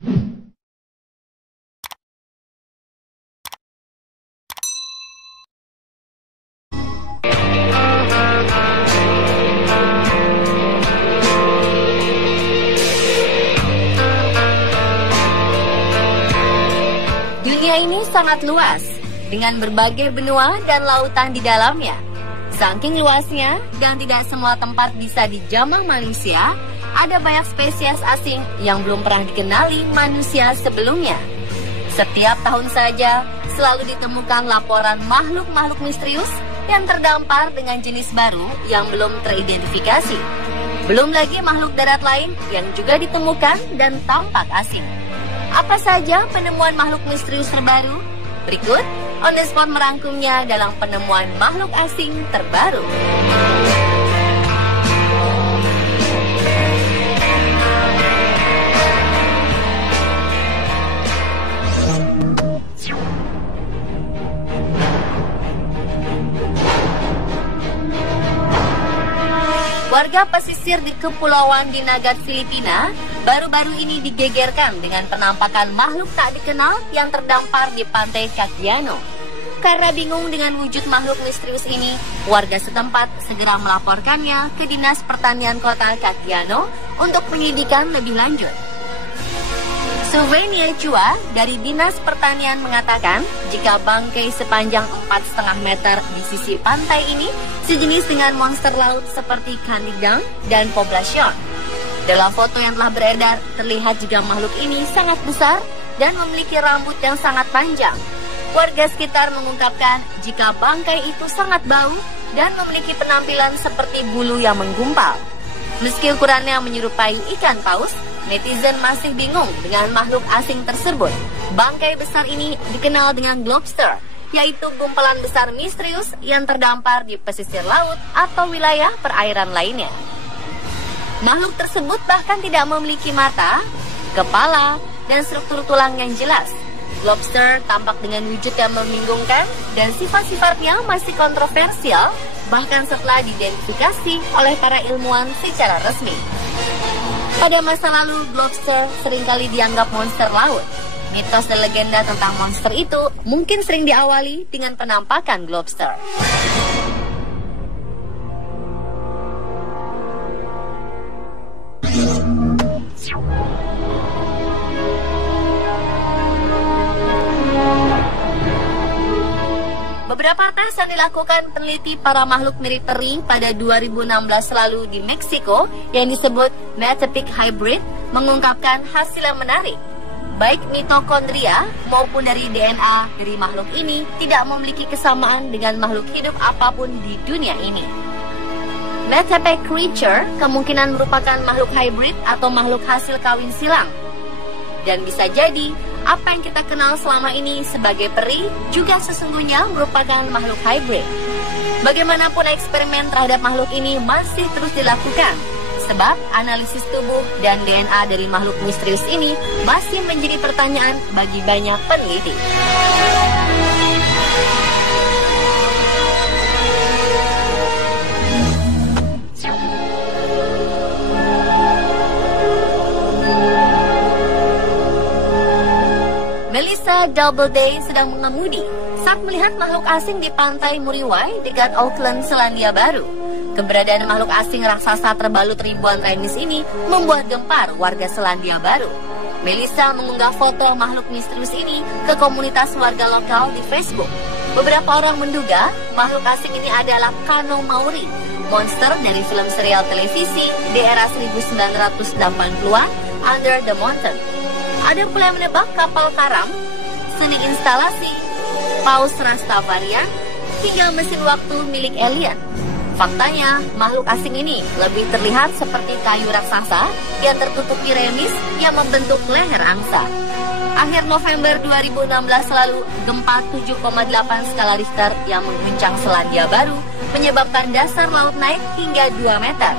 Dunia ini sangat luas, dengan berbagai benua dan lautan di dalamnya. Saking luasnya dan tidak semua tempat bisa dijamah manusia, ada banyak spesies asing yang belum pernah dikenali manusia sebelumnya. Setiap tahun saja, selalu ditemukan laporan makhluk-makhluk misterius yang terdampar dengan jenis baru yang belum teridentifikasi. Belum lagi makhluk darat lain yang juga ditemukan dan tampak asing. Apa saja penemuan makhluk misterius terbaru? Berikut On The Spot merangkumnya dalam penemuan makhluk asing terbaru. Warga pesisir di Kepulauan Dinagat, Filipina, baru-baru ini digegerkan dengan penampakan makhluk tak dikenal yang terdampar di pantai Cagliano. Karena bingung dengan wujud makhluk misterius ini, warga setempat segera melaporkannya ke Dinas Pertanian Kota Cagliano untuk penyidikan lebih lanjut. Sylvania Chua dari Dinas Pertanian mengatakan jika bangkai sepanjang 4,5 meter di sisi pantai ini sejenis dengan monster laut seperti Canidang dan Poblacion. Dalam foto yang telah beredar, terlihat juga makhluk ini sangat besar dan memiliki rambut yang sangat panjang. Warga sekitar mengungkapkan jika bangkai itu sangat bau dan memiliki penampilan seperti bulu yang menggumpal. Meski ukurannya menyerupai ikan paus, netizen masih bingung dengan makhluk asing tersebut. Bangkai besar ini dikenal dengan globster, yaitu gumpalan besar misterius yang terdampar di pesisir laut atau wilayah perairan lainnya. Makhluk tersebut bahkan tidak memiliki mata, kepala, dan struktur tulang yang jelas. Lobster tampak dengan wujud yang membingungkan dan sifat-sifatnya masih kontroversial bahkan setelah diidentifikasi oleh para ilmuwan secara resmi. Pada masa lalu, lobster seringkali dianggap monster laut. Mitos dan legenda tentang monster itu mungkin sering diawali dengan penampakan lobster. Beberapa tes yang dilakukan peneliti para makhluk mirip peri pada 2016 lalu di Meksiko yang disebut Metapic Hybrid mengungkapkan hasil yang menarik. Baik mitokondria maupun dari DNA dari makhluk ini tidak memiliki kesamaan dengan makhluk hidup apapun di dunia ini. Metapic creature kemungkinan merupakan makhluk hybrid atau makhluk hasil kawin silang. Dan bisa jadi apa yang kita kenal selama ini sebagai peri juga sesungguhnya merupakan makhluk hybrid. Bagaimanapun eksperimen terhadap makhluk ini masih terus dilakukan, sebab analisis tubuh dan DNA dari makhluk misterius ini masih menjadi pertanyaan bagi banyak peneliti. Melissa Doubleday sedang mengemudi saat melihat makhluk asing di pantai Muriwai dekat Auckland, Selandia Baru. Keberadaan makhluk asing raksasa terbalut ribuan remis ini membuat gempar warga Selandia Baru. Melissa mengunggah foto makhluk misterius ini ke komunitas warga lokal di Facebook. Beberapa orang menduga makhluk asing ini adalah Kano Maori, monster dari film serial televisi di era 1980-an Under the Mountain. Ada pula yang menebak kapal karam, seni instalasi, paus Rastafarian, hingga mesin waktu milik alien. Faktanya, makhluk asing ini lebih terlihat seperti kayu raksasa yang tertutupi remis yang membentuk leher angsa. Akhir November 2016 lalu, gempa 7,8 skala Richter yang mengguncang Selandia Baru menyebabkan dasar laut naik hingga 2 meter.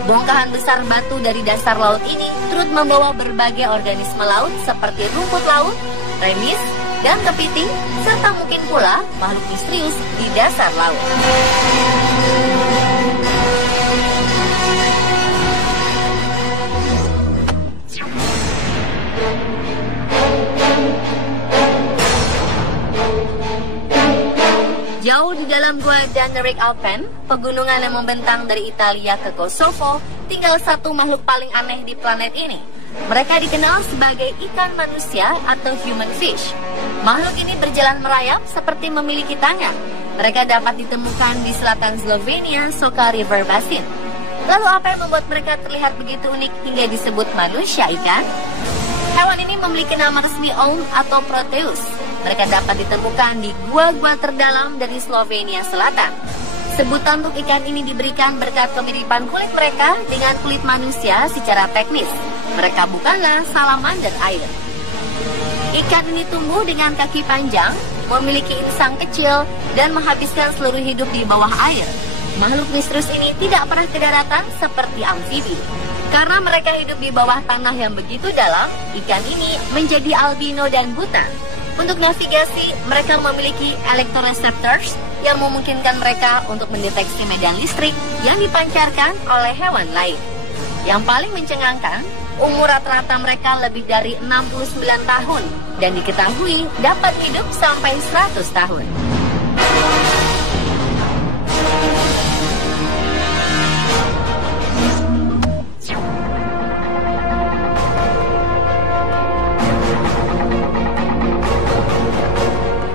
Bongkahan besar batu dari dasar laut ini turut membawa berbagai organisme laut seperti rumput laut, remis, dan kepiting, serta mungkin pula makhluk misterius di dasar laut. Bernaung di dalam gua Dannerik Alpen, pegunungan yang membentang dari Italia ke Kosovo, tinggal satu makhluk paling aneh di planet ini. Mereka dikenal sebagai ikan manusia atau human fish. Makhluk ini berjalan merayap seperti memiliki tangan. Mereka dapat ditemukan di selatan Slovenia, Soka River Basin. Lalu apa yang membuat mereka terlihat begitu unik hingga disebut manusia ikan? Hewan ini memiliki nama resmi Olm atau Proteus. Mereka dapat ditemukan di gua-gua terdalam dari Slovenia Selatan. Sebutan untuk ikan ini diberikan berkat kemiripan kulit mereka dengan kulit manusia secara teknis. Mereka bukanlah salamander air. Ikan ini tumbuh dengan kaki panjang, memiliki insang kecil, dan menghabiskan seluruh hidup di bawah air. Makhluk misterius ini tidak pernah ke daratan seperti amfibi. Karena mereka hidup di bawah tanah yang begitu dalam, ikan ini menjadi albino dan buta. Untuk navigasi, mereka memiliki electroreceptors yang memungkinkan mereka untuk mendeteksi medan listrik yang dipancarkan oleh hewan lain. Yang paling mencengangkan, umur rata-rata mereka lebih dari 69 tahun dan diketahui dapat hidup sampai 100 tahun.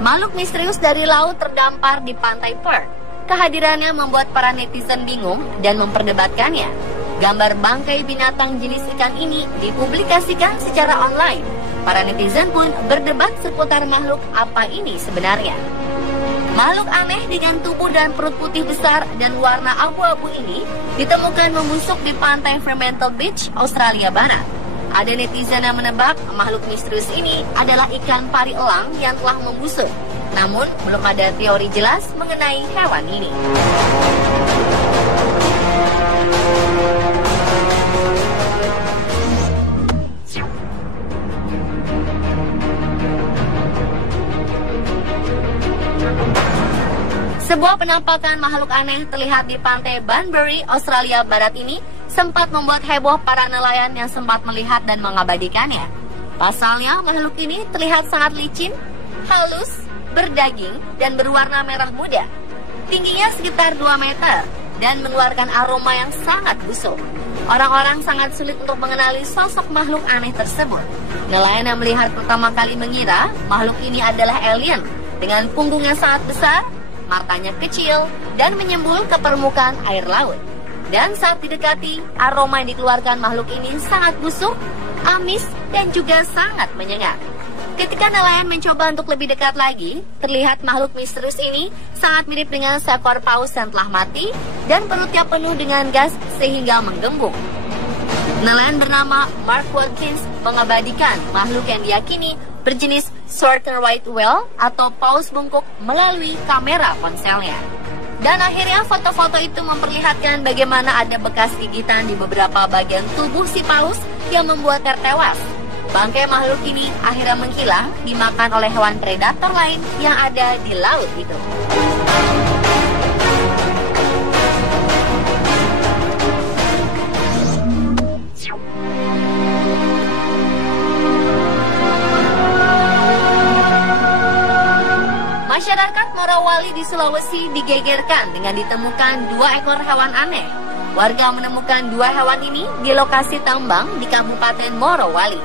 Makhluk misterius dari laut terdampar di pantai Perth. Kehadirannya membuat para netizen bingung dan memperdebatkannya. Gambar bangkai binatang jenis ikan ini dipublikasikan secara online. Para netizen pun berdebat seputar makhluk apa ini sebenarnya. Makhluk aneh dengan tubuh dan perut putih besar dan warna abu-abu ini ditemukan membusuk di pantai Fremantle Beach, Australia Barat. Ada netizen yang menebak makhluk misterius ini adalah ikan pari elang yang telah membusuk. Namun, belum ada teori jelas mengenai hewan ini. Sebuah penampakan makhluk aneh terlihat di pantai Banbury, Australia Barat ini sempat membuat heboh para nelayan yang sempat melihat dan mengabadikannya. Pasalnya, makhluk ini terlihat sangat licin, halus, berdaging, dan berwarna merah muda. Tingginya sekitar 2 meter dan mengeluarkan aroma yang sangat busuk. Orang-orang sangat sulit untuk mengenali sosok makhluk aneh tersebut. Nelayan yang melihat pertama kali mengira makhluk ini adalah alien dengan punggungnya sangat besar, matanya kecil, dan menyembul ke permukaan air laut. Dan saat didekati, aroma yang dikeluarkan makhluk ini sangat busuk, amis, dan juga sangat menyengat. Ketika nelayan mencoba untuk lebih dekat lagi, terlihat makhluk misterius ini sangat mirip dengan seekor paus yang telah mati dan perutnya penuh dengan gas sehingga menggembung. Nelayan bernama Mark Watkins mengabadikan makhluk yang diyakini berjenis Shorter White Whale atau paus bungkuk melalui kamera ponselnya. Dan akhirnya foto-foto itu memperlihatkan bagaimana ada bekas gigitan di beberapa bagian tubuh si paus yang membuatnya tewas. Bangkai makhluk ini akhirnya menghilang dimakan oleh hewan predator lain yang ada di laut itu. Masyarakat Morowali di Sulawesi digegerkan dengan ditemukan 2 ekor hewan aneh. Warga menemukan 2 hewan ini di lokasi tambang di Kabupaten Morowali.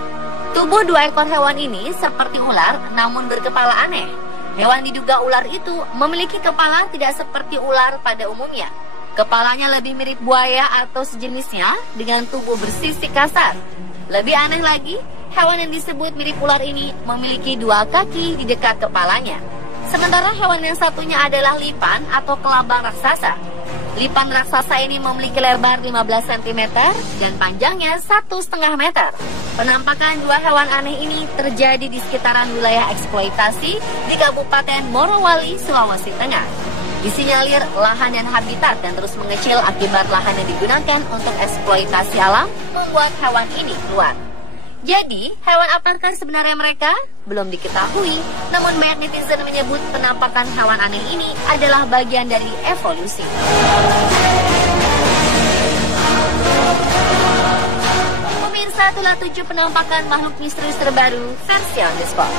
Tubuh 2 ekor hewan ini seperti ular namun berkepala aneh. Hewan diduga ular itu memiliki kepala tidak seperti ular pada umumnya. Kepalanya lebih mirip buaya atau sejenisnya dengan tubuh bersisik kasar. Lebih aneh lagi, hewan yang disebut mirip ular ini memiliki 2 kaki di dekat kepalanya. Sementara hewan yang satunya adalah lipan atau kelabang raksasa. Lipan raksasa ini memiliki lebar 15 cm dan panjangnya 1,5 meter. Penampakan 2 hewan aneh ini terjadi di sekitaran wilayah eksploitasi di Kabupaten Morowali, Sulawesi Tengah. Disinyalir lahan dan habitat dan terus mengecil akibat lahan yang digunakan untuk eksploitasi alam membuat hewan ini keluar. Jadi, hewan apakah sebenarnya mereka? Belum diketahui, namun banyak netizen menyebut penampakan hewan aneh ini adalah bagian dari evolusi. Pemirsa, itulah 7 penampakan makhluk misterius terbaru versi on the spot.